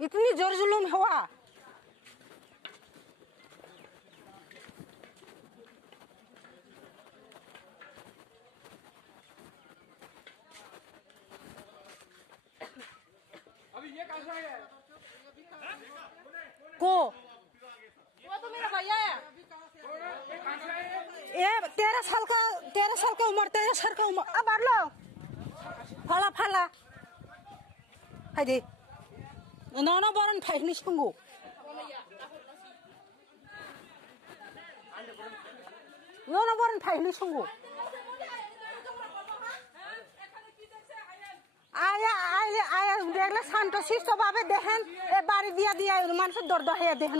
इतनी जोर जुलूम हुआ। अभी ये कैसा है को वो तो मेरा भैया है। ये 13 साल का उम्र 13 साल का उम्र। अब बाढ़ लो फला फला है दे नौनो बरन फाइनी सुंगो नौनो बरन फाइनी सुंगो आया आया आया देखले शांत शिष्ट भावे देखें ए बारी बिया दिया मानस दर्द है देखें।